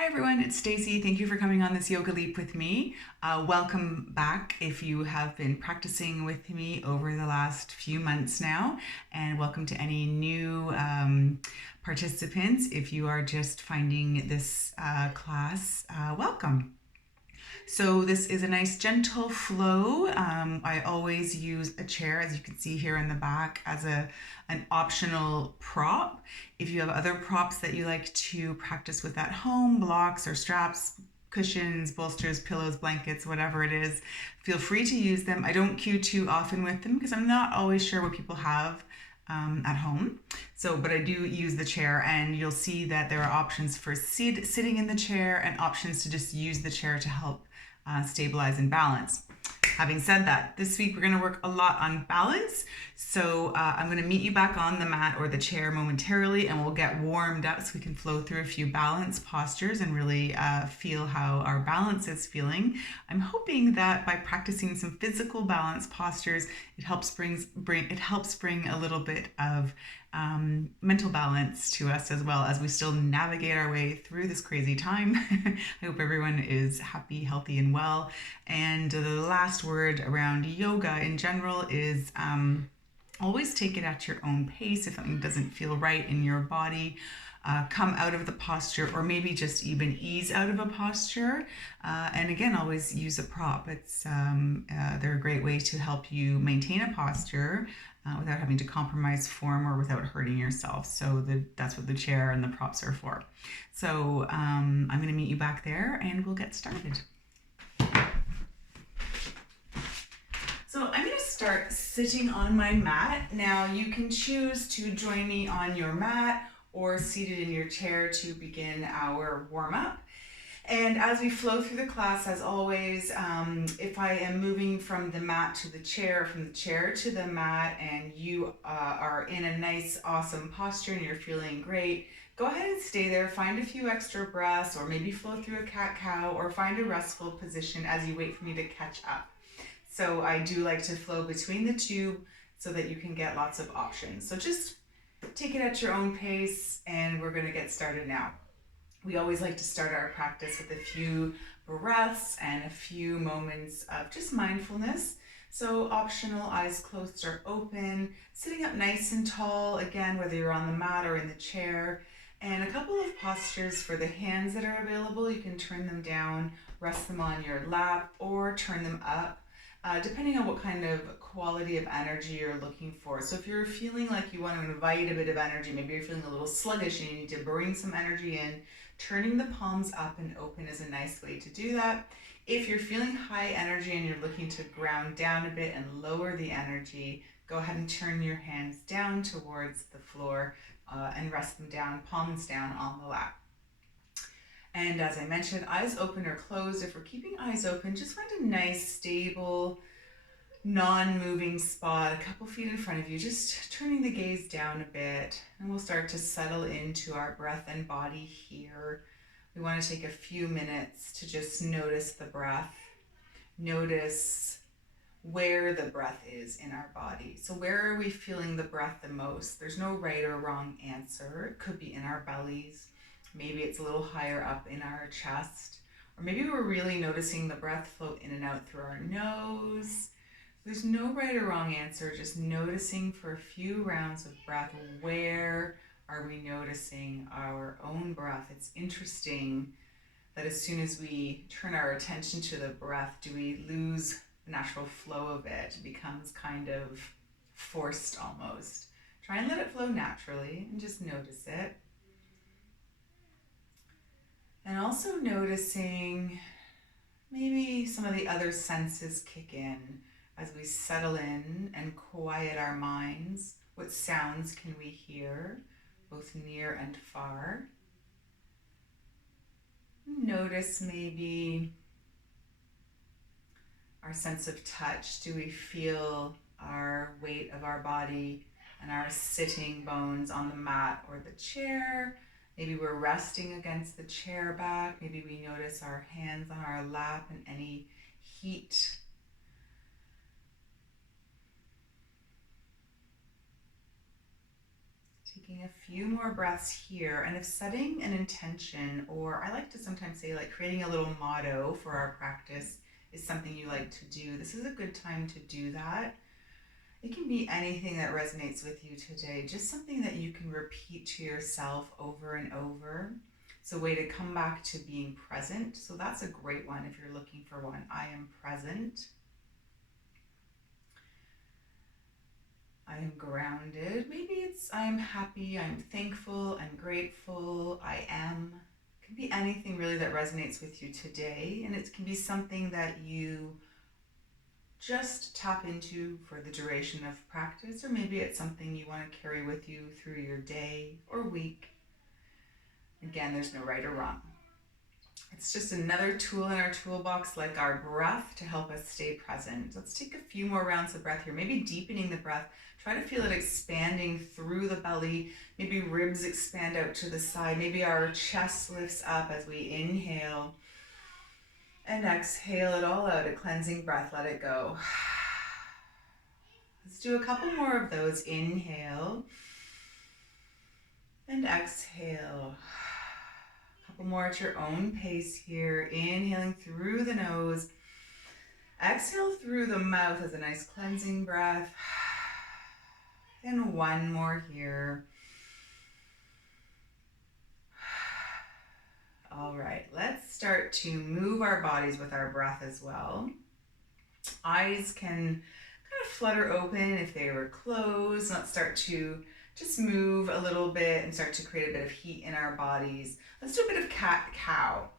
Hi everyone, it's Stacey. Thank you for coming on this yoga leap with me. Welcome back if you have been practicing with me over the last few months now, and welcome to any new participants. If you are just finding this class, welcome. So this is a nice gentle flow. I always use a chair, as you can see here in the back, as an optional prop. If you have other props that you like to practice with at home, blocks or straps, cushions, bolsters, pillows, blankets, whatever it is, feel free to use them. I don't cue too often with them because I'm not always sure what people have at home. But I do use the chair, and you'll see that there are options for sitting in the chair and options to just use the chair to help stabilize and balance. Having said that, this week we're going to work a lot on balance. So I'm going to meet you back on the mat or the chair momentarily, and we'll get warmed up so we can flow through a few balance postures and really feel how our balance is feeling. I'm hoping that by practicing some physical balance postures, it helps bring a little bit of mental balance to us as well as we still navigate our way through this crazy time. I hope everyone is happy, healthy, and well. And the last word around yoga in general is always take it at your own pace. If something doesn't feel right in your body, come out of the posture, or maybe just even ease out of a posture. And again, always use a prop. They're a great way to help you maintain a posture without having to compromise form or without hurting yourself. So that's what the chair and the props are for. So I'm going to meet you back there and we'll get started. So I'm going to start sitting on my mat. Now you can choose to join me on your mat or seated in your chair to begin our warm-up. And as we flow through the class, as always, if I am moving from the mat to the chair, from the chair to the mat, and you are in a nice, awesome posture and you're feeling great, go ahead and stay there. Find a few extra breaths, or maybe flow through a cat-cow, or find a restful position as you wait for me to catch up. So I do like to flow between the two so that you can get lots of options. So just take it at your own pace, and we're going to get started now. We always like to start our practice with a few breaths and a few moments of just mindfulness. So optional, eyes closed or open, sitting up nice and tall, again, whether you're on the mat or in the chair. And a couple of postures for the hands that are available. You can turn them down, rest them on your lap, or turn them up. Depending on what kind of quality of energy you're looking for. So if you're feeling like you want to invite a bit of energy, maybe you're feeling a little sluggish and you need to bring some energy in, turning the palms up and open is a nice way to do that. If you're feeling high energy and you're looking to ground down a bit and lower the energy, go ahead and turn your hands down towards the floor and rest them down, palms down on the lap. And as I mentioned, eyes open or closed. If we're keeping eyes open, just find a nice, stable, non-moving spot, a couple feet in front of you, just turning the gaze down a bit. And we'll start to settle into our breath and body here. We want to take a few minutes to just notice the breath. Notice where the breath is in our body. So where are we feeling the breath the most? There's no right or wrong answer. It could be in our bellies. Maybe it's a little higher up in our chest, or maybe we're really noticing the breath flow in and out through our nose. There's no right or wrong answer, just noticing for a few rounds of breath, where are we noticing our own breath? It's interesting that as soon as we turn our attention to the breath, do we lose the natural flow of it? It becomes kind of forced almost. Try and let it flow naturally and just notice it. And also noticing maybe some of the other senses kick in as we settle in and quiet our minds. What sounds can we hear, both near and far? Notice maybe our sense of touch. Do we feel our weight of our body and our sitting bones on the mat or the chair? Maybe we're resting against the chair back. Maybe we notice our hands on our lap and any heat. Taking a few more breaths here, and if setting an intention, or I like to sometimes say like creating a little motto for our practice is something you like to do, this is a good time to do that. It can be anything that resonates with you today, just something that you can repeat to yourself over and over. It's a way to come back to being present. So that's a great one if you're looking for one. I am present. I am grounded. Maybe it's I am happy, I'm thankful, I'm grateful, I am. It can be anything really that resonates with you today, and it can be something that you just tap into for the duration of practice, or maybe it's something you want to carry with you through your day or week. Again, there's no right or wrong. It's just another tool in our toolbox, like our breath, to help us stay present. Let's take a few more rounds of breath here, maybe deepening the breath. Try to feel it expanding through the belly. Maybe ribs expand out to the side. Maybe our chest lifts up as we inhale. And exhale it all out, a cleansing breath, let it go. Let's do a couple more of those. Inhale and exhale. A couple more at your own pace here. Inhaling through the nose. Exhale through the mouth as a nice cleansing breath. And one more here. All right, let's start to move our bodies with our breath as well. Eyes can kind of flutter open if they were closed. Let's start to just move a little bit and start to create a bit of heat in our bodies. Let's do a bit of cat-cow.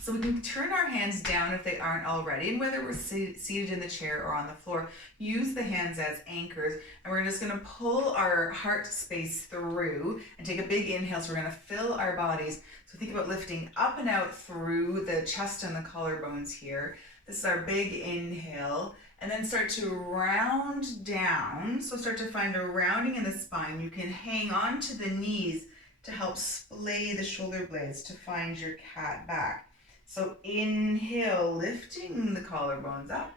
So we can turn our hands down if they aren't already, and whether we're seated in the chair or on the floor, use the hands as anchors, and we're just gonna pull our heart space through and take a big inhale. So we're gonna fill our bodies. So think about lifting up and out through the chest and the collarbones here. This is our big inhale, and then start to round down. So start to find a rounding in the spine. You can hang on to the knees to help splay the shoulder blades to find your cat back. So inhale, lifting the collarbones up,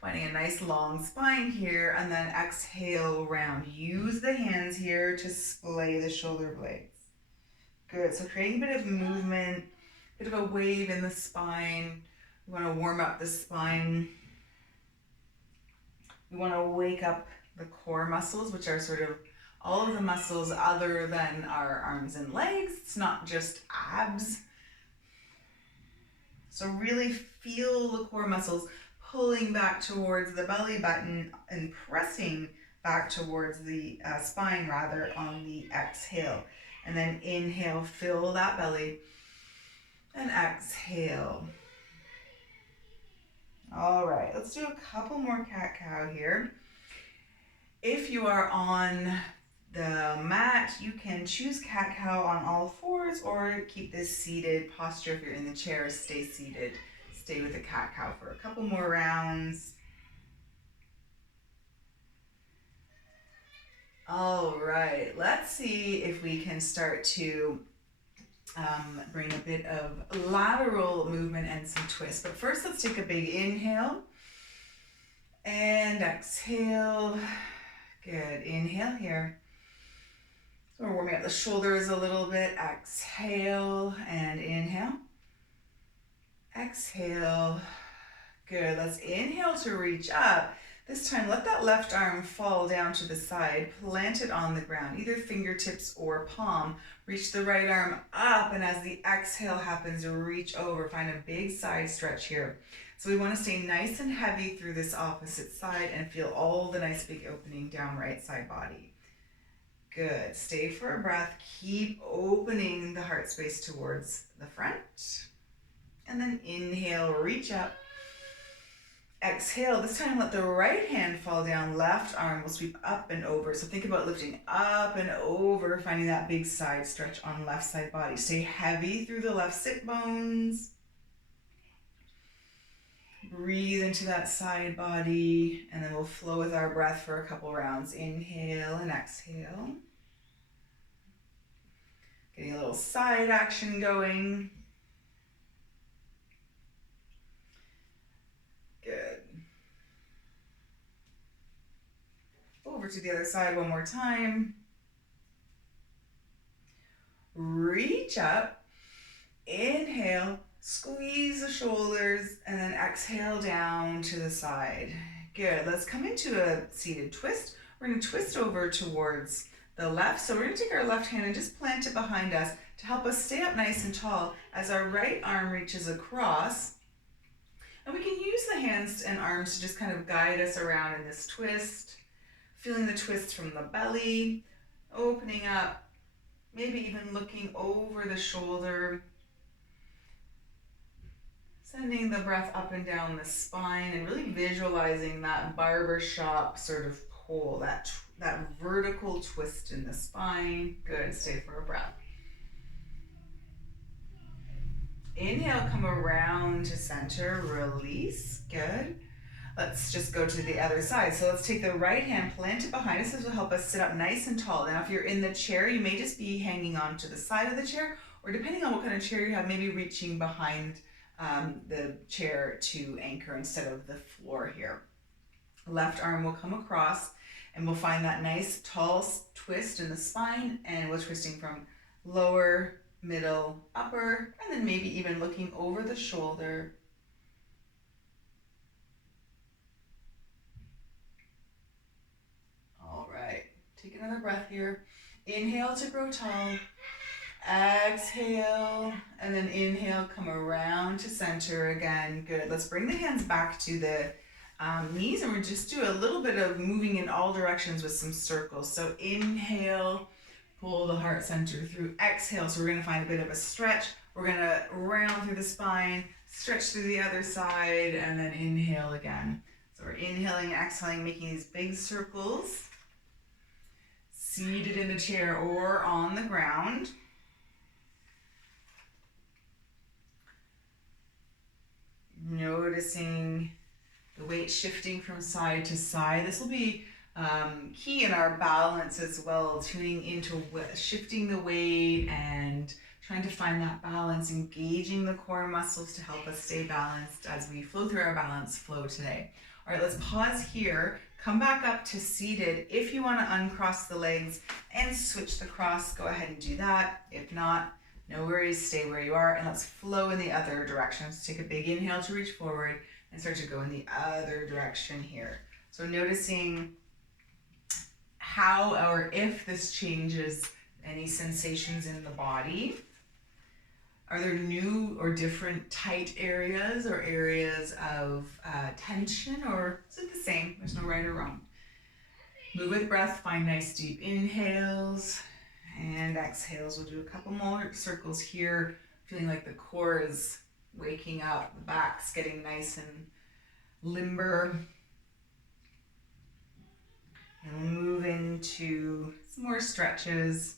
finding a nice long spine here, and then exhale, round. Use the hands here to splay the shoulder blades. Good, so creating a bit of movement, a bit of a wave in the spine. We want to warm up the spine. We want to wake up the core muscles, which are sort of all of the muscles other than our arms and legs. It's not just abs. So really feel the core muscles pulling back towards the belly button and pressing back towards the spine rather on the exhale. And then inhale, fill that belly, and exhale. All right, let's do a couple more cat-cow here. If you are on the mat, you can choose cat-cow on all fours or keep this seated posture. If you're in the chair, stay seated. Stay with the cat-cow for a couple more rounds. All right, let's see if we can start to bring a bit of lateral movement and some twists. But first, let's take a big inhale and exhale. Good, inhale here. So we're warming up the shoulders a little bit. Exhale and inhale. Exhale. Good, let's inhale to reach up. This time, let that left arm fall down to the side, plant it on the ground, either fingertips or palm. Reach the right arm up, and as the exhale happens, reach over. Find a big side stretch here. So we want to stay nice and heavy through this opposite side and feel all the nice big opening down right side body. Good, stay for a breath. Keep opening the heart space towards the front. And then inhale, reach up. Exhale, this time let the right hand fall down, left arm will sweep up and over. So think about lifting up and over, finding that big side stretch on left side body. Stay heavy through the left sit bones. Breathe into that side body, and then we'll flow with our breath for a couple rounds. Inhale and exhale. Getting a little side action going. Good. Over to the other side one more time. reach up, inhale, squeeze the shoulders, and then exhale down to the side. Good, let's come into a seated twist. We're gonna twist over towards the left. So we're gonna take our left hand and just plant it behind us to help us stay up nice and tall as our right arm reaches across. And we can use the hands and arms to just kind of guide us around in this twist, feeling the twist from the belly, opening up, maybe even looking over the shoulder, sending the breath up and down the spine and really visualizing that barbershop sort of pull, that vertical twist in the spine. Good, stay for a breath. Inhale, come around to center, release, good. Let's just go to the other side. So let's take the right hand, plant it behind us. This will help us sit up nice and tall. Now if you're in the chair, you may just be hanging on to the side of the chair, or depending on what kind of chair you have, maybe reaching behind the chair to anchor instead of the floor here. Left arm will come across and we'll find that nice tall twist in the spine, and we're twisting from lower, middle, upper, and then maybe even looking over the shoulder. All right, take another breath here. Inhale to grow tall. Exhale, and then inhale, come around to center again. Good. Let's bring the hands back to the knees, and we'll just do a little bit of moving in all directions with some circles. So inhale, pull the heart center through. Exhale, so we're going to find a bit of a stretch. We're going to round through the spine, stretch through the other side, and then inhale again. So we're inhaling, exhaling, making these big circles, seated in a chair or on the ground. Noticing the weight shifting from side to side. This will be key in our balance as well, tuning into shifting the weight and trying to find that balance, engaging the core muscles to help us stay balanced as we flow through our balance flow today. All right, let's pause here, come back up to seated. If you want to uncross the legs and switch the cross, go ahead and do that. If not, no worries, stay where you are, and let's flow in the other direction. So take a big inhale to reach forward and start to go in the other direction here. So noticing how or if this changes any sensations in the body. Are there new or different tight areas or areas of tension, or is it the same? There's no right or wrong. Move with breath, find nice deep inhales and exhales. We'll do a couple more circles here, feeling like the core is waking up, the back's getting nice and limber. And we'll move into some more stretches.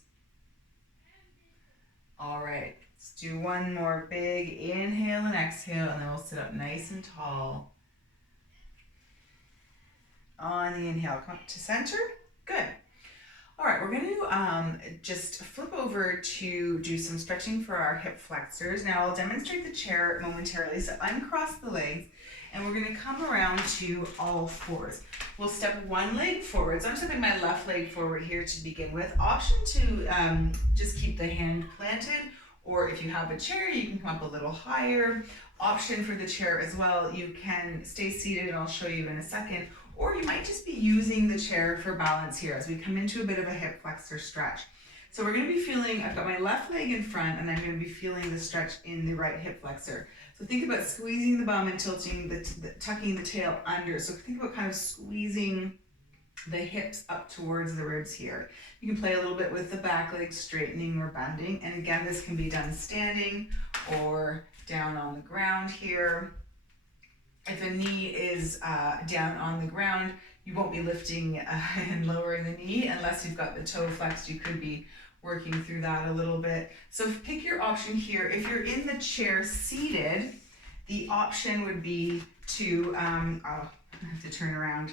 All right, let's do one more big inhale and exhale, and then we'll sit up nice and tall. On the inhale, come up to center. Good. All right, we're going to just flip over to do some stretching for our hip flexors. Now I'll demonstrate the chair momentarily. So uncross the legs, and we're going to come around to all fours. We'll step one leg forward. So I'm stepping my left leg forward here to begin with. Option to just keep the hand planted, or if you have a chair, you can come up a little higher. Option for the chair as well, you can stay seated, and I'll show you in a second. Or you might just be using the chair for balance here as we come into a bit of a hip flexor stretch. So we're going to be feeling, I've got my left leg in front, and I'm going to be feeling the stretch in the right hip flexor. So think about squeezing the bum and tilting, tucking the tail under. So think about kind of squeezing the hips up towards the ribs here. You can play a little bit with the back leg straightening or bending. And again, this can be done standing or down on the ground here. If a knee is down on the ground, you won't be lifting and lowering the knee unless you've got the toe flexed. You could be working through that a little bit. So pick your option here. If you're in the chair seated, the option would be to, I have to turn around,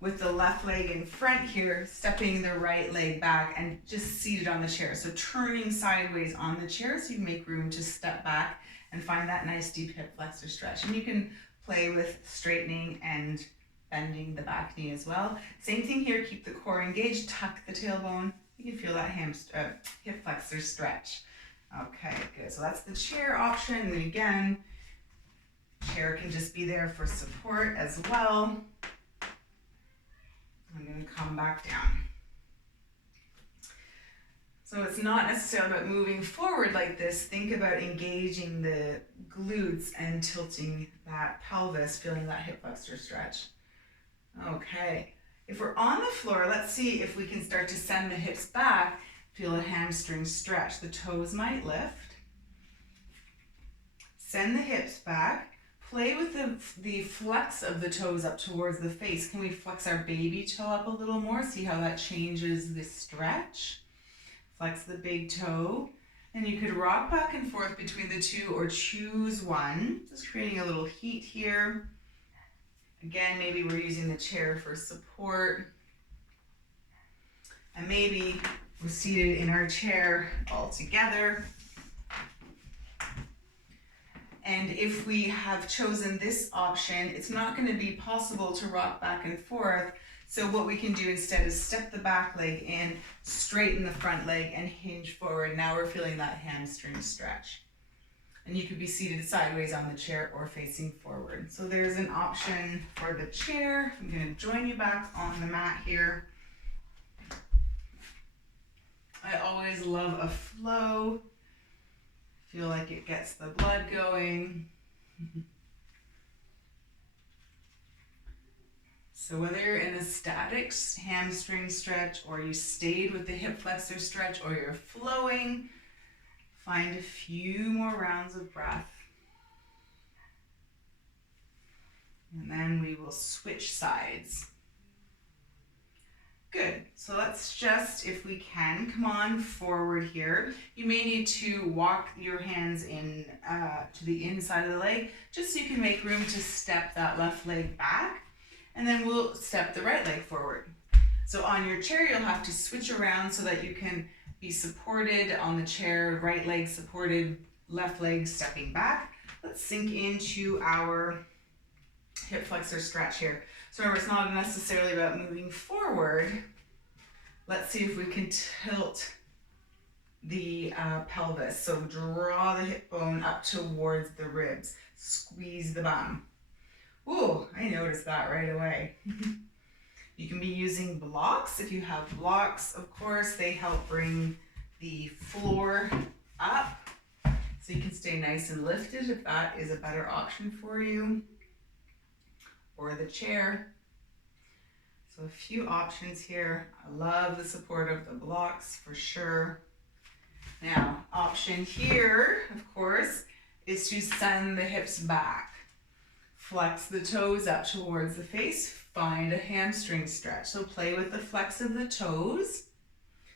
with the left leg in front here, stepping the right leg back and just seated on the chair. So turning sideways on the chair so you make room to step back and find that nice deep hip flexor stretch. And you can play with straightening and bending the back knee as well. Same thing here, keep the core engaged, tuck the tailbone, You can feel that hip flexor stretch. Okay, good. So that's the chair option. And then again, chair can just be there for support as well. I'm going to come back down. So it's not necessarily about moving forward like this. Think about engaging the glutes and tilting that pelvis, feeling that hip flexor stretch. Okay. If we're on the floor, let's see if we can start to send the hips back. Feel a hamstring stretch. The toes might lift. Send the hips back. Play with the flex of the toes up towards the face. Can we flex our baby toe up a little more? See how that changes the stretch. Flex the big toe. And you could rock back and forth between the two or choose one. Just creating a little heat here. Again, maybe we're using the chair for support. And maybe we're seated in our chair all together. And if we have chosen this option, it's not going to be possible to rock back and forth. So what we can do instead is step the back leg in, straighten the front leg, and hinge forward. Now we're feeling that hamstring stretch. And you could be seated sideways on the chair or facing forward. So there's an option for the chair. I'm going to join you back on the mat here. I always love a flow. Feel like it gets the blood going. So whether you're in a static hamstring stretch or you stayed with the hip flexor stretch or you're flowing, find a few more rounds of breath. And then we will switch sides. Good. So let's just, if we can, come on forward here. You may need to walk your hands in to the inside of the leg, just so you can make room to step that left leg back. And then we'll step the right leg forward. So on your chair, you'll have to switch around so that you can be supported on the chair, right leg supported, left leg stepping back. Let's sink into our hip flexor stretch here. So remember, it's not necessarily about moving forward. Let's see if we can tilt the pelvis. So draw the hip bone up towards the ribs. Squeeze the bum. Ooh, I noticed that right away. You can be using blocks. If you have blocks, of course, they help bring the floor up so you can stay nice and lifted if that is a better option for you. Or the chair. So a few options here. I love the support of the blocks for sure. Now, option here, of course, is to send the hips back. Flex the toes up towards the face. Find a hamstring stretch. So play with the flex of the toes.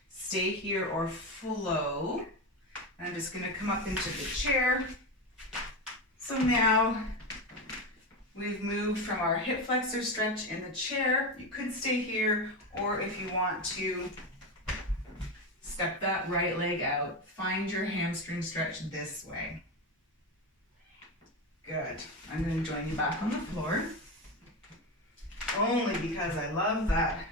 Stay here or flow. And I'm just going to come up into the chair. So now we've moved from our hip flexor stretch in the chair. You could stay here, or if you want to, step that right leg out. Find your hamstring stretch this way. Good. I'm going to join you back on the floor. Only because I love that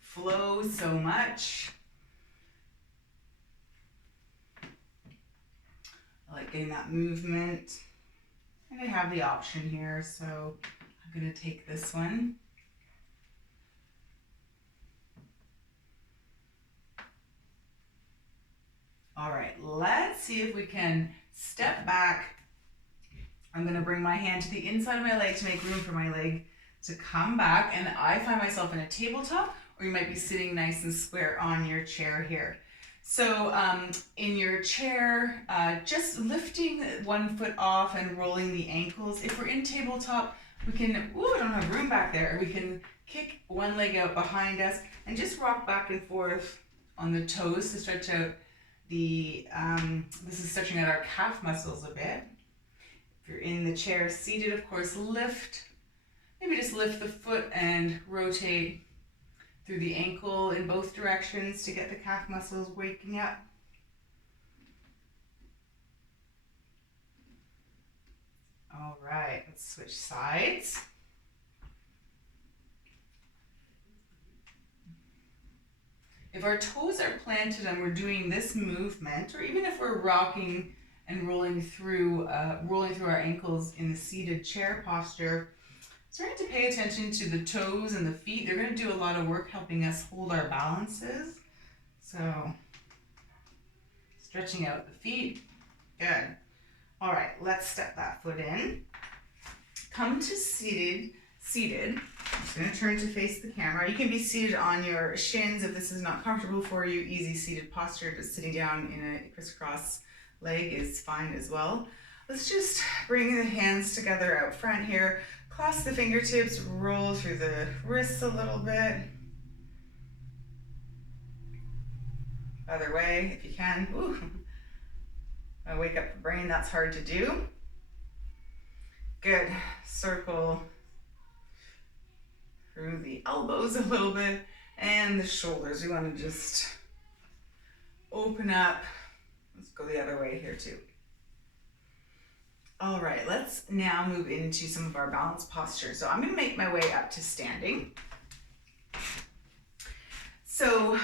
flow so much. I like getting that movement. And I have the option here, so I'm going to take this one. All right, let's see if we can step back. I'm going to bring my hand to the inside of my leg to make room for my leg to come back. And I find myself in a tabletop, or you might be sitting nice and square on your chair here. So in your chair, just lifting one foot off and rolling the ankles. If we're in tabletop, we can, I don't have room back there. We can kick one leg out behind us and just rock back and forth on the toes to stretch out the, this is stretching out our calf muscles a bit. If you're in the chair seated, of course, maybe just lift the foot and rotate through the ankle in both directions to get the calf muscles waking up. All right, let's switch sides. If our toes are planted and we're doing this movement, or even if we're rocking and rolling through our ankles in the seated chair posture, starting to pay attention to the toes and the feet. They're going to do a lot of work helping us hold our balances. So, stretching out the feet. Good. All right, let's step that foot in. Come to seated. I'm just going to turn to face the camera. You can be seated on your shins if this is not comfortable for you. Easy seated posture, just sitting down in a crisscross leg is fine as well. Let's just bring the hands together out front here. Clasp the fingertips, roll through the wrists a little bit. Other way, if you can. Ooh. Wake up the brain, that's hard to do. Good. Circle through the elbows a little bit and the shoulders. We want to just open up. Let's go the other way here too. All right, let's now move into some of our balance postures. So I'm going to make my way up to standing. So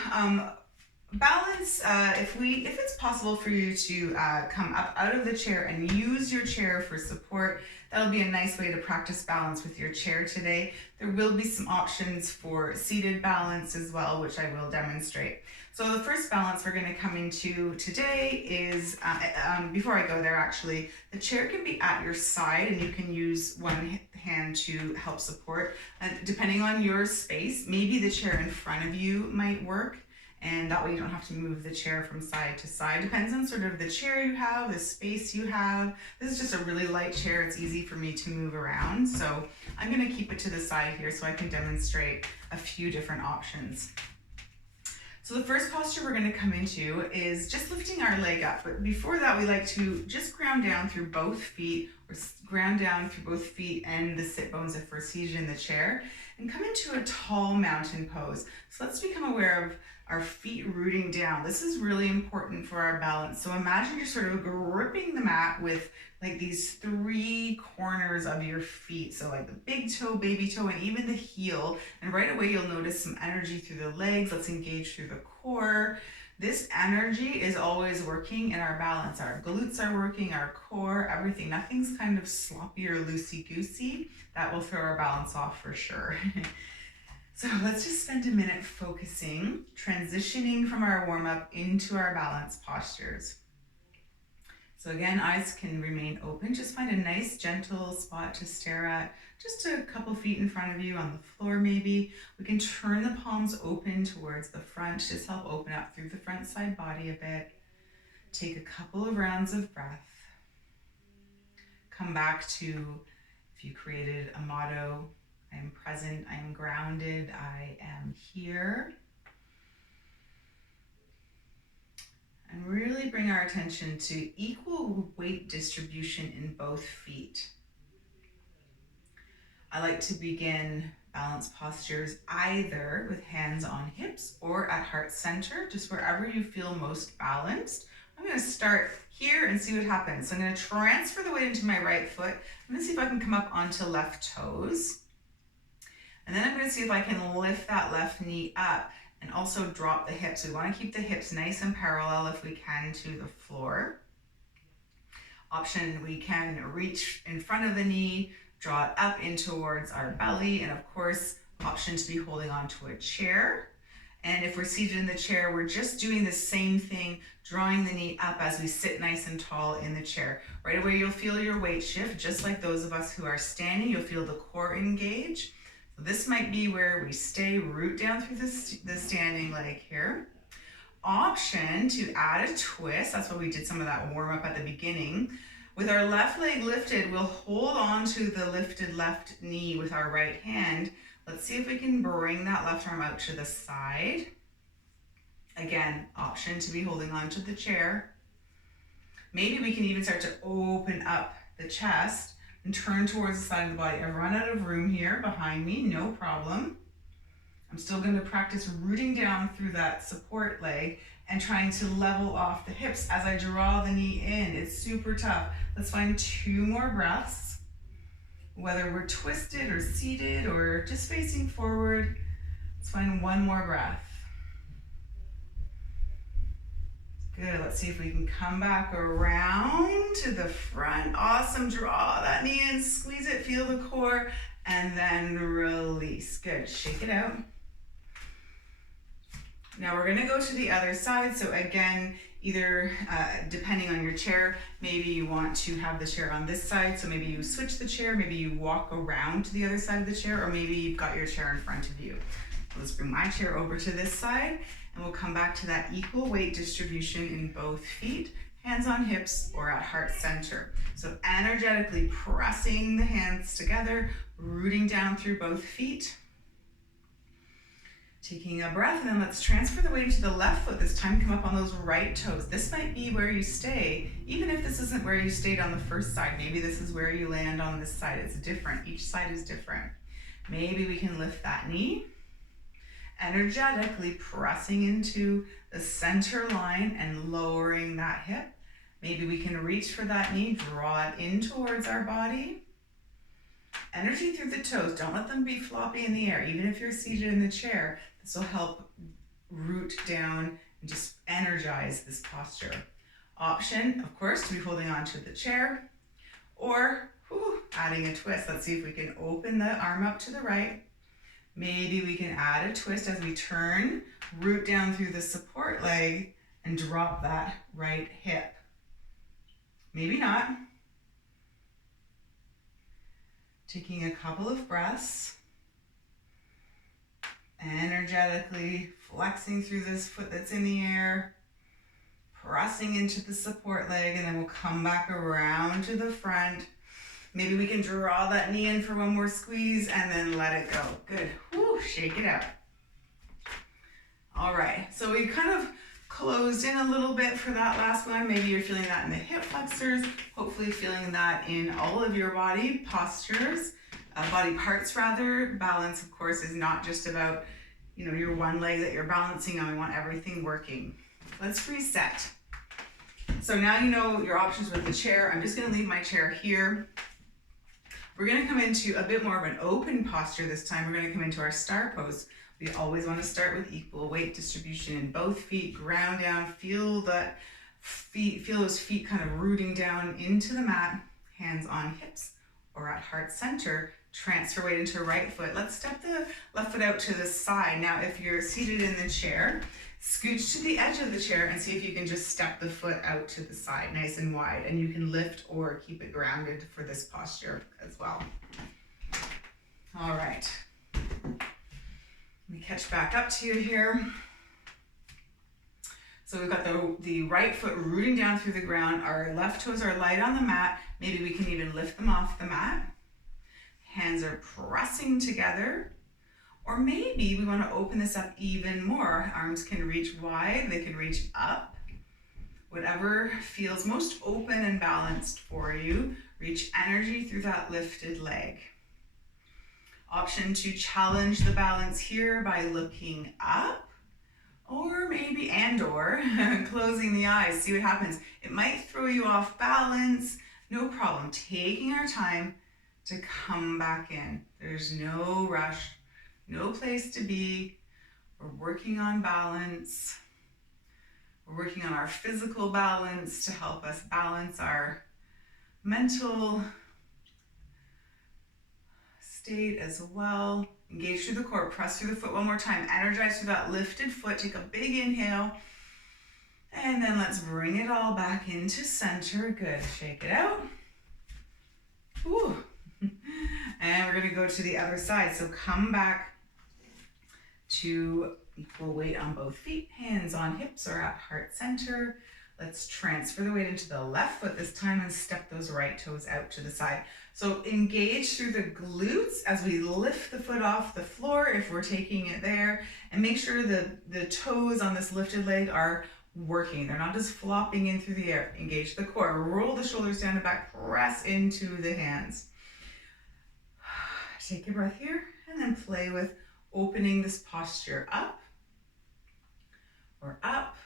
balance, if it's possible for you to come up out of the chair and use your chair for support, that'll be a nice way to practice balance with your chair today. There will be some options for seated balance as well, which I will demonstrate. So the first balance we're going to come into today is, before I go there actually, the chair can be at your side and you can use one hand to help support. Depending on your space, maybe the chair in front of you might work. And that way you don't have to move the chair from side to side. Depends on sort of the chair you have, the space you have. This is just a really light chair. It's easy for me to move around. So I'm gonna keep it to the side here so I can demonstrate a few different options. So the first posture we're gonna come into is just lifting our leg up. But before that, we like to just ground down through both feet, or ground down through both feet and the sit bones if we're seated in the chair, and come into a tall mountain pose. So let's become aware of our feet rooting down. This is really important for our balance. So imagine you're sort of gripping the mat with like these three corners of your feet. So like the big toe, baby toe, and even the heel. And right away you'll notice some energy through the legs. Let's engage through the core. This energy is always working in our balance. Our glutes are working, our core, everything. Nothing's kind of sloppy or loosey-goosey. That will throw our balance off for sure. So let's just spend a minute focusing, transitioning from our warm-up into our balance postures. So again, eyes can remain open. Just find a nice, gentle spot to stare at, just a couple feet in front of you on the floor maybe. We can turn the palms open towards the front, just help open up through the front side body a bit. Take a couple of rounds of breath. Come back to, if you created a motto, I am present, I am grounded, I am here. And really bring our attention to equal weight distribution in both feet. I like to begin balance postures either with hands on hips or at heart center, just wherever you feel most balanced. I'm going to start here and see what happens. So I'm going to transfer the weight into my right foot. I'm going to see if I can come up onto left toes. And then I'm going to see if I can lift that left knee up and also drop the hips. We want to keep the hips nice and parallel if we can to the floor. Option, we can reach in front of the knee, draw it up in towards our belly, and of course, option to be holding onto a chair. And if we're seated in the chair, we're just doing the same thing, drawing the knee up as we sit nice and tall in the chair. Right away, you'll feel your weight shift, just like those of us who are standing. You'll feel the core engage. So this might be where we stay root down through the standing leg here. Option to add a twist. That's why we did some of that warm up at the beginning. With our left leg lifted, we'll hold on to the lifted left knee with our right hand. Let's see if we can bring that left arm out to the side. Again, option to be holding on to the chair. Maybe we can even start to open up the chest and turn towards the side of the body. I've run out of room here behind me, no problem. I'm still going to practice rooting down through that support leg and trying to level off the hips as I draw the knee in. It's super tough. Let's find 2 more breaths. Whether we're twisted or seated or just facing forward, let's find 1 more breath. Good, let's see if we can come back around to the front. Awesome, draw that knee in, squeeze it, feel the core, and then release. Good, shake it out. Now we're gonna go to the other side. So again, either depending on your chair, maybe you want to have the chair on this side. So maybe you switch the chair, maybe you walk around to the other side of the chair, or maybe you've got your chair in front of you. Let's bring my chair over to this side and we'll come back to that equal weight distribution in both feet, hands on hips or at heart center. So energetically pressing the hands together, rooting down through both feet. Taking a breath, and then let's transfer the weight into the left foot. This time come up on those right toes. This might be where you stay, even if this isn't where you stayed on the first side. Maybe this is where you land on this side. It's different. Each side is different. Maybe we can lift that knee, energetically pressing into the center line and lowering that hip. Maybe we can reach for that knee, draw it in towards our body. Energy through the toes. Don't let them be floppy in the air. Even if you're seated in the chair, this will help root down and just energize this posture. Option, of course, to be holding on to the chair or adding a twist. Let's see if we can open the arm up to the right. Maybe we can add a twist as we turn, root down through the support leg and drop that right hip. Maybe not. Taking a couple of breaths, energetically flexing through this foot that's in the air, pressing into the support leg, and then we'll come back around to the front. Maybe we can draw that knee in for one more squeeze and then let it go. Good. Woo, shake it out. All right, so we kind of closed in a little bit for that last one. Maybe you're feeling that in the hip flexors, hopefully feeling that in all of your body postures, body parts rather. Balance, of course, is not just about, your one leg that you're balancing on. We want everything working. Let's reset. So now you know your options with the chair. I'm just gonna leave my chair here. We're gonna come into a bit more of an open posture this time. We're gonna come into our star pose. We always want to start with equal weight distribution in both feet, ground down, feel those feet kind of rooting down into the mat, hands on hips or at heart center, transfer weight into right foot. Let's step the left foot out to the side. Now, if you're seated in the chair, scooch to the edge of the chair and see if you can just step the foot out to the side, nice and wide, and you can lift or keep it grounded for this posture as well. All right. Let me catch back up to you here. So we've got the right foot rooting down through the ground. Our left toes are light on the mat. Maybe we can even lift them off the mat. Hands are pressing together. Or maybe we want to open this up even more. Arms can reach wide, they can reach up. Whatever feels most open and balanced for you. Reach energy through that lifted leg. Option to challenge the balance here by looking up, or maybe closing the eyes. See what happens. It might throw you off balance. No problem. Taking our time to come back in. There's no rush, no place to be. We're working on balance. We're working on our physical balance to help us balance our mental state as well. Engage through the core, press through the foot one more time, energize through that lifted foot, take a big inhale, and then let's bring it all back into center. Good, shake it out. Whew. And we're gonna go to the other side. So come back to equal weight on both feet, hands on hips or at heart center. Let's transfer the weight into the left foot this time and step those right toes out to the side. So engage through the glutes as we lift the foot off the floor if we're taking it there, and make sure the toes on this lifted leg are working. They're not just flopping in through the air. Engage the core, roll the shoulders down and back, press into the hands. Take a breath here and then play with opening this posture up or up.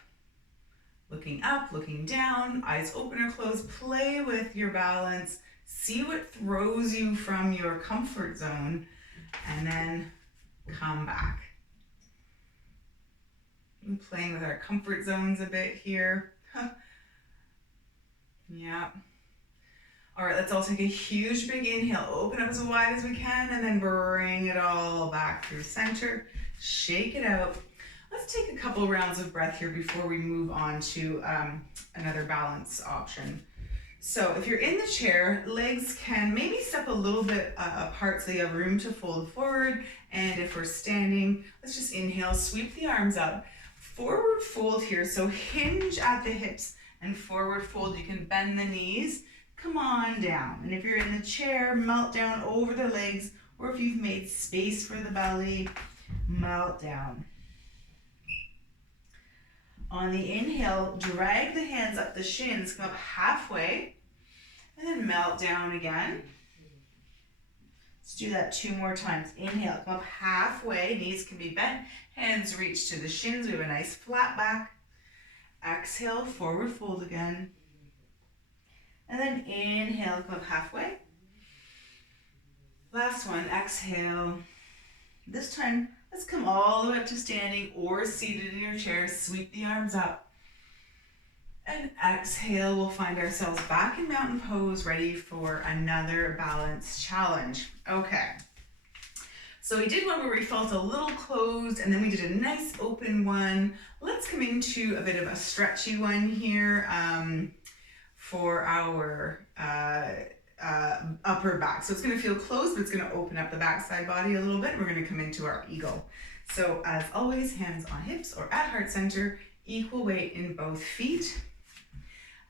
Looking up, looking down, eyes open or closed. Play with your balance. See what throws you from your comfort zone, and then come back. I'm playing with our comfort zones a bit here. Yeah. All right, let's all take a huge big inhale. Open up as wide as we can and then bring it all back through center. Shake it out. Let's take a couple rounds of breath here before we move on to another balance option. So if you're in the chair, legs can maybe step a little bit apart so you have room to fold forward. And if we're standing, let's just inhale, sweep the arms up. Forward fold here, so hinge at the hips and forward fold. You can bend the knees, come on down. And if you're in the chair, melt down over the legs, or if you've made space for the belly, melt down. On the inhale, drag the hands up the shins, come up halfway, and then melt down again. Let's do that 2 more times. Inhale, come up halfway, knees can be bent, hands reach to the shins. We have a nice flat back. Exhale, forward fold again. And then inhale, come up halfway. Last one, exhale. This time, let's come all the way up to standing or seated in your chair. Sweep the arms up. And exhale, we'll find ourselves back in mountain pose, ready for another balance challenge. Okay. So we did one where we felt a little closed, and then we did a nice open one. Let's come into a bit of a stretchy one here for our upper back. So it's going to feel closed, but it's going to open up the backside body a little bit. We're going to come into our eagle. So as always, hands on hips or at heart center, equal weight in both feet.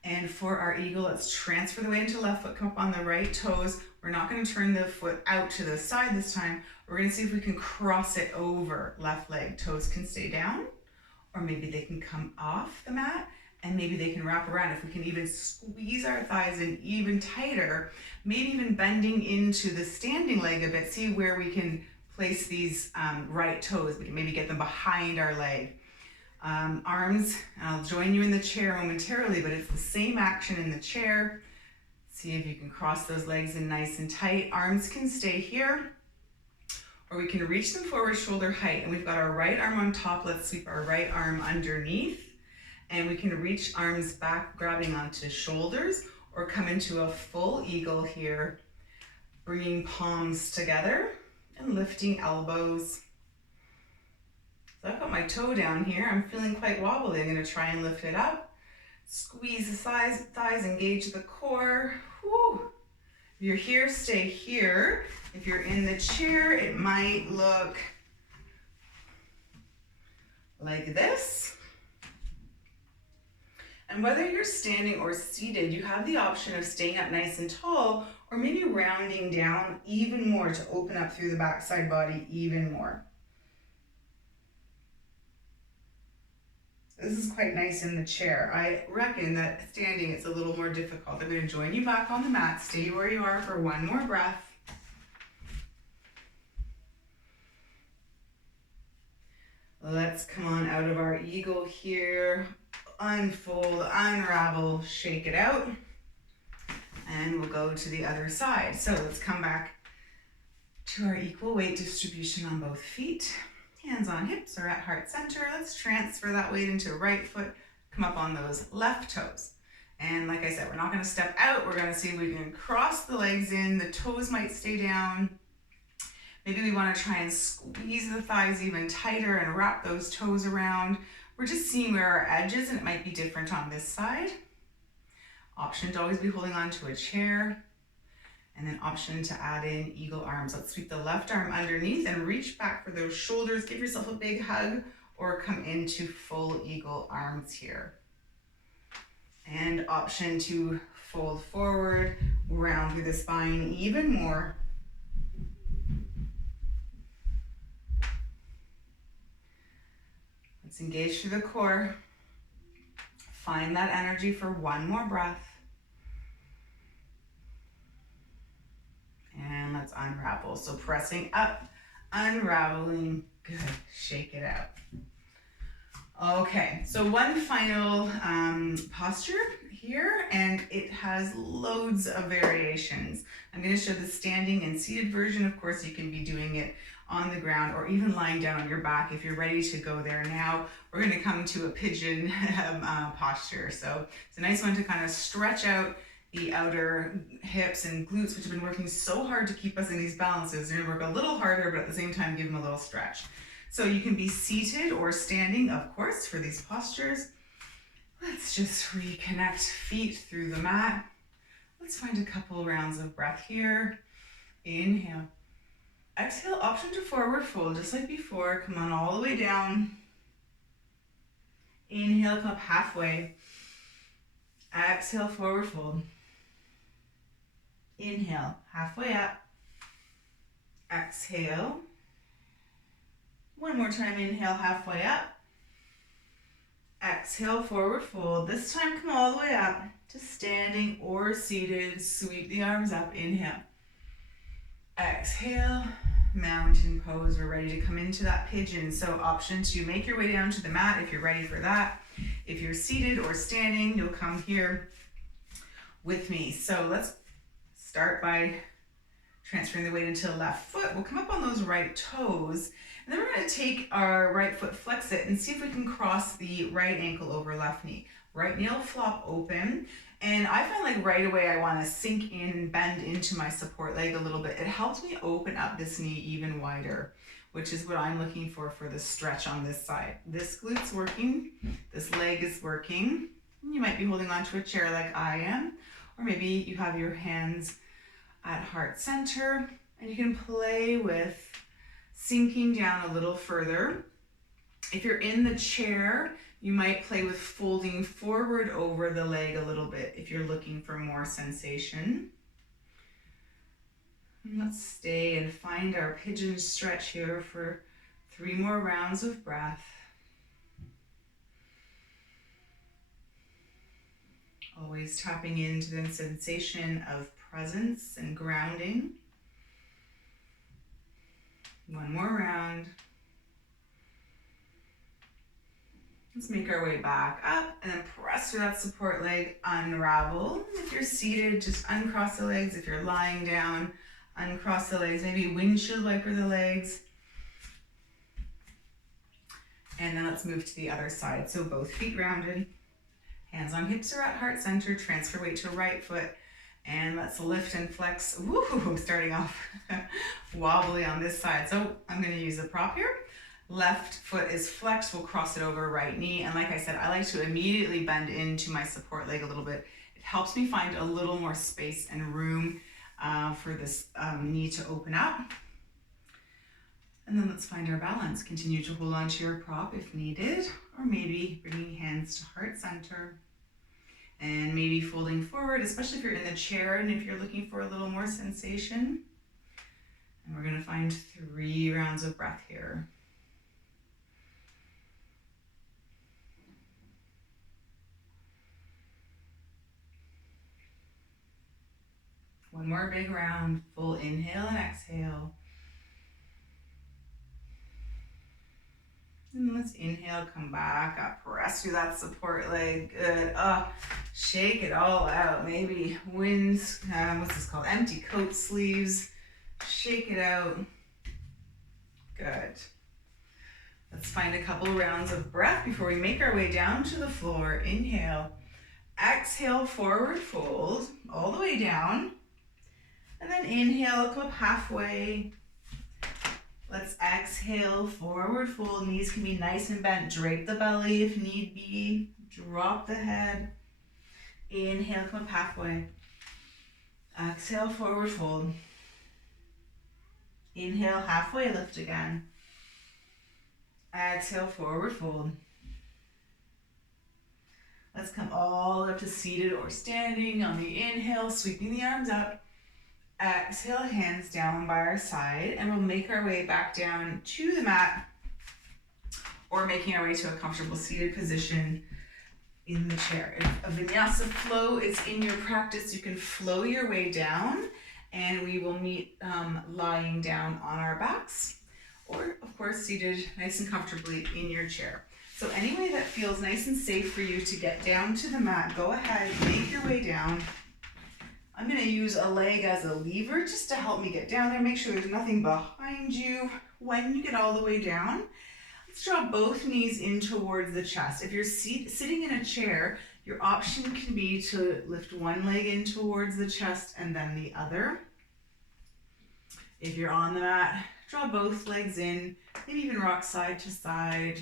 And for our eagle, let's transfer the weight into left foot, come up on the right toes. We're not going to turn the foot out to the side this time. We're going to see if we can cross it over left leg. Toes can stay down, or maybe they can come off the mat, and maybe they can wrap around. If we can even squeeze our thighs in even tighter, maybe even bending into the standing leg a bit. See where we can place these right toes. We can maybe get them behind our leg. Arms, I'll join you in the chair momentarily, but it's the same action in the chair. See if you can cross those legs in nice and tight. Arms can stay here, or we can reach them forward shoulder height. And we've got our right arm on top. Let's sweep our right arm underneath. And we can reach arms back, grabbing onto shoulders, or come into a full eagle here, bringing palms together and lifting elbows. So I've got my toe down here. I'm feeling quite wobbly. I'm going to try and lift it up. Squeeze the thighs, engage the core. Whew. If you're here, stay here. If you're in the chair, it might look like this. And whether you're standing or seated, you have the option of staying up nice and tall, or maybe rounding down even more to open up through the backside body even more. This is quite nice in the chair. I reckon that standing it's a little more difficult. I'm going to join you back on the mat. Stay where you are for one more breath. Let's come on out of our eagle here. Unfold, unravel, shake it out. And we'll go to the other side. So let's come back to our equal weight distribution on both feet. Hands on hips or at heart center. Let's transfer that weight into right foot. Come up on those left toes. And like I said, we're not going to step out. We're going to see if we can cross the legs in. The toes might stay down. Maybe we want to try and squeeze the thighs even tighter and wrap those toes around. We're just seeing where our edge is, and it might be different on this side. Option to always be holding on to a chair. And then option to add in eagle arms. Let's sweep the left arm underneath and reach back for those shoulders. Give yourself a big hug, or come into full eagle arms here. And option to fold forward, round through the spine even more. Let's engage through the core. Find that energy for one more breath. And let's unravel. So pressing up, unraveling, good, shake it out. Okay, so one final posture here, and it has loads of variations. I'm going to show the standing and seated version. Of course, you can be doing it on the ground or even lying down on your back if you're ready to go there. Now we're going to come to a pigeon posture. So it's a nice one to kind of stretch out the outer hips and glutes, which have been working so hard to keep us in these balances. They're going to work a little harder, but at the same time give them a little stretch. So you can be seated or standing, of course, for these postures. Let's just reconnect feet through the mat. Let's find a couple rounds of breath here. Inhale. Exhale, option to forward fold, just like before. Come on all the way down. Inhale, come up halfway. Exhale, forward fold. Inhale, halfway up. Exhale. One more time, inhale, halfway up. Exhale, forward fold. This time, come all the way up to standing or seated. Sweep the arms up, inhale. Exhale, mountain pose. We're ready to come into that pigeon. So option to make your way down to the mat if you're ready for that. If you're seated or standing, you'll come here with me. So let's start by transferring the weight into the left foot. We'll come up on those right toes, and then we're going to take our right foot, flex it, and see if we can cross the right ankle over left knee. Right knee will flop open, and I find like right away I want to sink in and bend into my support leg a little bit. It helps me open up this knee even wider, which is what I'm looking for the stretch on this side. This glute's working, this leg is working. You might be holding onto a chair like I am, or maybe you have your hands at heart center, and you can play with sinking down a little further. If you're in the chair, you might play with folding forward over the leg a little bit if you're looking for more sensation. And let's stay and find our pigeon stretch here for 3 more rounds of breath. Always tapping into the sensation of presence and grounding. One more round. Let's make our way back up and then press through that support leg, unravel. If you're seated, just uncross the legs. If you're lying down, uncross the legs, maybe windshield wiper the legs. And then let's move to the other side. So both feet rounded, hands on hips or at heart center, transfer weight to right foot. And let's lift and flex. Woo, starting off wobbly on this side. So I'm going to use a prop here. Left foot is flexed. We'll cross it over right knee. And like I said, I like to immediately bend into my support leg a little bit. It helps me find a little more space and room for this knee to open up. And then let's find our balance. Continue to hold on to your prop if needed, or maybe bringing hands to heart center. And maybe folding forward, especially if you're in the chair and if you're looking for a little more sensation. And we're going to find 3 rounds of breath here. One more big round, full inhale and exhale. And let's inhale, come back up, press through that support leg, good. Shake it all out, maybe what's this called? Empty coat sleeves, shake it out, good. Let's find a couple rounds of breath before we make our way down to the floor. Inhale, exhale, forward fold, all the way down. And then inhale, come up halfway. Let's exhale, forward fold. Knees can be nice and bent. Drape the belly if need be. Drop the head. Inhale, come up halfway. Exhale, forward fold. Inhale, halfway lift again. Exhale, forward fold. Let's come all up to seated or standing on the inhale, sweeping the arms up. Exhale, hands down by our side, and we'll make our way back down to the mat or making our way to a comfortable seated position in the chair. If a vinyasa flow is in your practice, you can flow your way down, and we will meet lying down on our backs, or of course seated nice and comfortably in your chair. So any way that feels nice and safe for you to get down to the mat, go ahead, make your way down. I'm gonna use a leg as a lever just to help me get down there. Make sure there's nothing behind you. When you get all the way down, let's draw both knees in towards the chest. If you're sitting in a chair, your option can be to lift one leg in towards the chest and then the other. If you're on the mat, draw both legs in, maybe even rock side to side.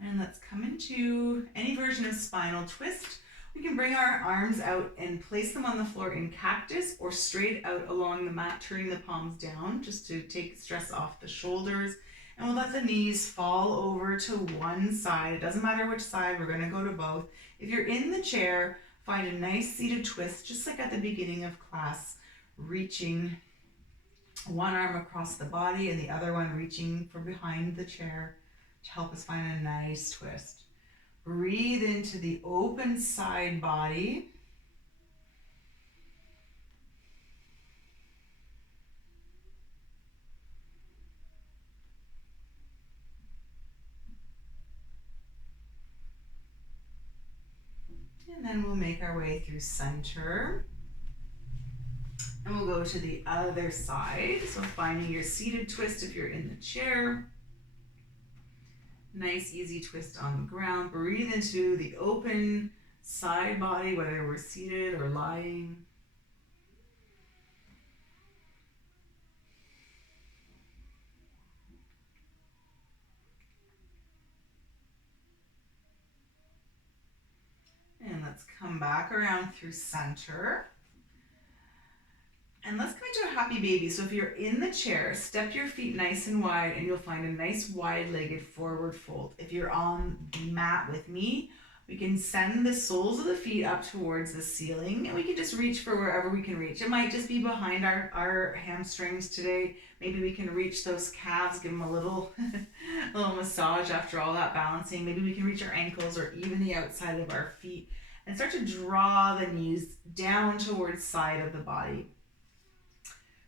And let's come into any version of spinal twist. We can bring our arms out and place them on the floor in cactus or straight out along the mat, turning the palms down just to take stress off the shoulders. And we'll let the knees fall over to one side. It doesn't matter which side, we're gonna go to both. If you're in the chair, find a nice seated twist, just like at the beginning of class, reaching one arm across the body and the other one reaching for behind the chair to help us find a nice twist. Breathe into the open side body. And then we'll make our way through center. And we'll go to the other side. So finding your seated twist if you're in the chair. Nice easy twist on the ground. Breathe into the open side body, whether we're seated or lying. And let's come back around through center. And let's come into a happy baby. So if you're in the chair, step your feet nice and wide and you'll find a nice wide-legged forward fold. If you're on the mat with me, we can send the soles of the feet up towards the ceiling and we can just reach for wherever we can reach. It might just be behind our hamstrings today. Maybe we can reach those calves, give them a little, little massage after all that balancing. Maybe we can reach our ankles or even the outside of our feet and start to draw the knees down towards side of the body.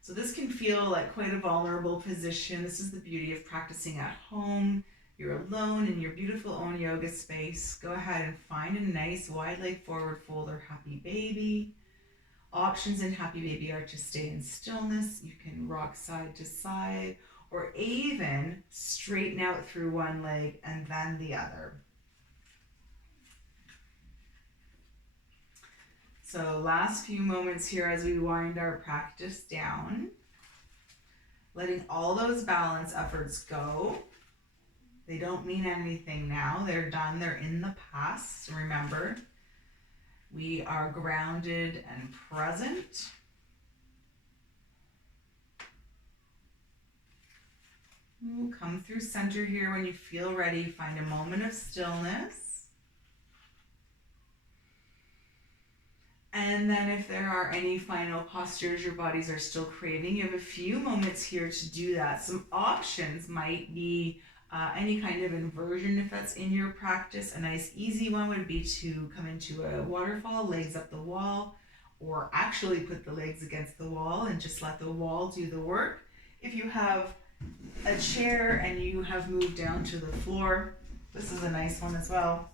So this can feel like quite a vulnerable position. This is the beauty of practicing at home. You're alone in your beautiful own yoga space. Go ahead and find a nice wide leg forward fold or happy baby. Options in happy baby are to stay in stillness. You can rock side to side or even straighten out through one leg and then the other. So last few moments here as we wind our practice down, letting all those balance efforts go. They don't mean anything now. They're done. They're in the past. Remember, we are grounded and present. We'll come through center here when you feel ready. Find a moment of stillness. And then if there are any final postures your bodies are still craving, you have a few moments here to do that. Some options might be any kind of inversion if that's in your practice. A nice easy one would be to come into a waterfall, legs up the wall, or actually put the legs against the wall and just let the wall do the work. If you have a chair and you have moved down to the floor, this is a nice one as well.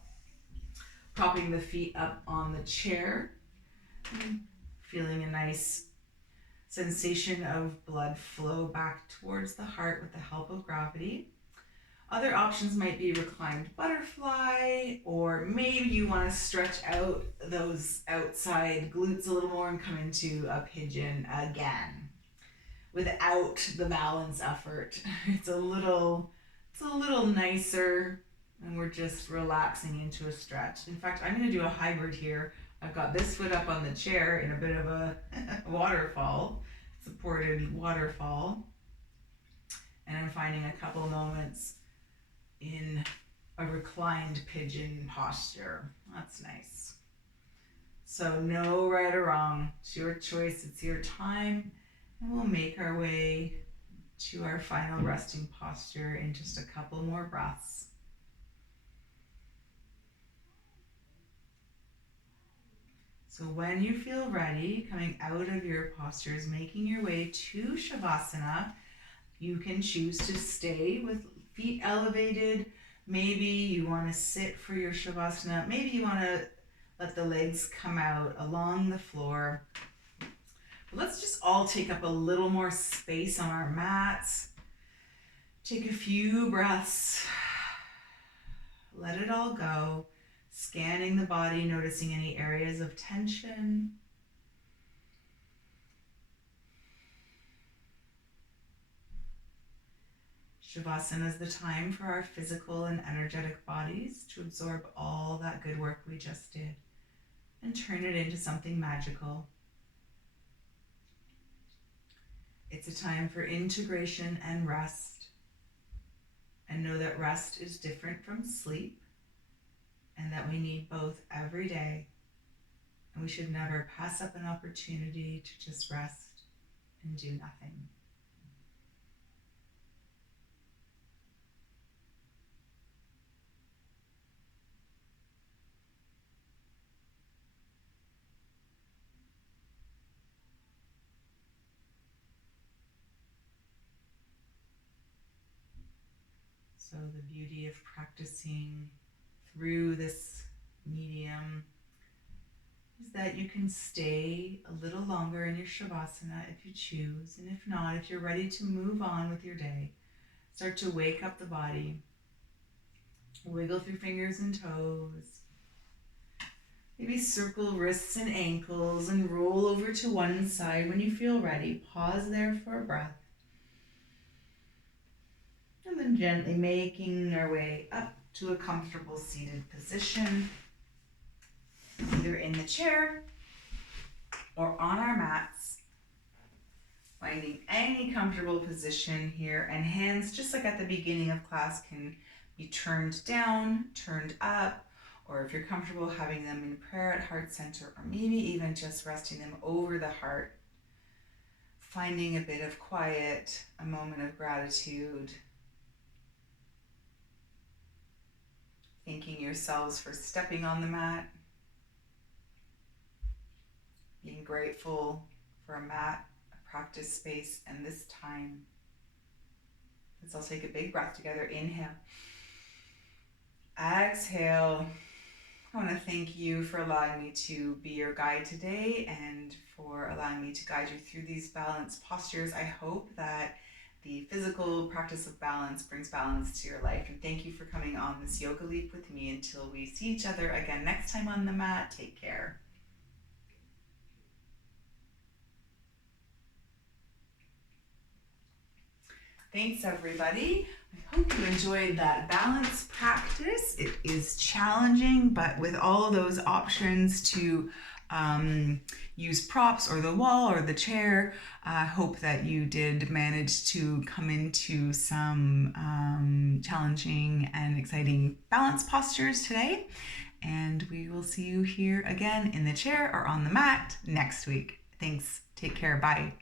Propping the feet up on the chair. Feeling a nice sensation of blood flow back towards the heart with the help of gravity. Other options might be reclined butterfly, or maybe you want to stretch out those outside glutes a little more and come into a pigeon again without the balance effort. It's a little nicer and we're just relaxing into a stretch. In fact, I'm going to do a hybrid here. I've got this foot up on the chair in a bit of a waterfall, supported waterfall. And I'm finding a couple moments in a reclined pigeon posture. That's nice. So no right or wrong. It's your choice. It's your time. And we'll make our way to our final resting posture in just a couple more breaths. So when you feel ready, coming out of your postures, making your way to Shavasana, you can choose to stay with feet elevated. Maybe you want to sit for your Shavasana. Maybe you want to let the legs come out along the floor. But let's just all take up a little more space on our mats. Take a few breaths. Let it all go. Scanning the body, noticing any areas of tension. Shavasana is the time for our physical and energetic bodies to absorb all that good work we just did and turn it into something magical. It's a time for integration and rest. And know that rest is different from sleep and that we need both every day. And we should never pass up an opportunity to just rest and do nothing. So the beauty of practicing through this medium is that you can stay a little longer in your Shavasana if you choose, and if not, if you're ready to move on with your day, start to wake up the body, wiggle through fingers and toes, maybe circle wrists and ankles and roll over to one side when you feel ready. Pause there for a breath. And then gently making our way up to a comfortable seated position, either in the chair or on our mats. Finding any comfortable position here, and hands, just like at the beginning of class, can be turned down, turned up, or if you're comfortable having them in prayer at heart center, or maybe even just resting them over the heart. Finding a bit of quiet, a moment of gratitude. Thanking yourselves for stepping on the mat. Being grateful for a mat, a practice space, and this time. Let's all take a big breath together. Inhale. Exhale. I want to thank you for allowing me to be your guide today and for allowing me to guide you through these balance postures. I hope that the physical practice of balance brings balance to your life. And thank you for coming on this yoga leap with me. Until we see each other again next time on the mat, take care. Thanks, everybody. I hope you enjoyed that balance practice. It is challenging, but with all those options to use props or the wall or the chair, I hope that you did manage to come into some challenging and exciting balance postures today. And we will see you here again in the chair or on the mat next week. Thanks. Take care. Bye.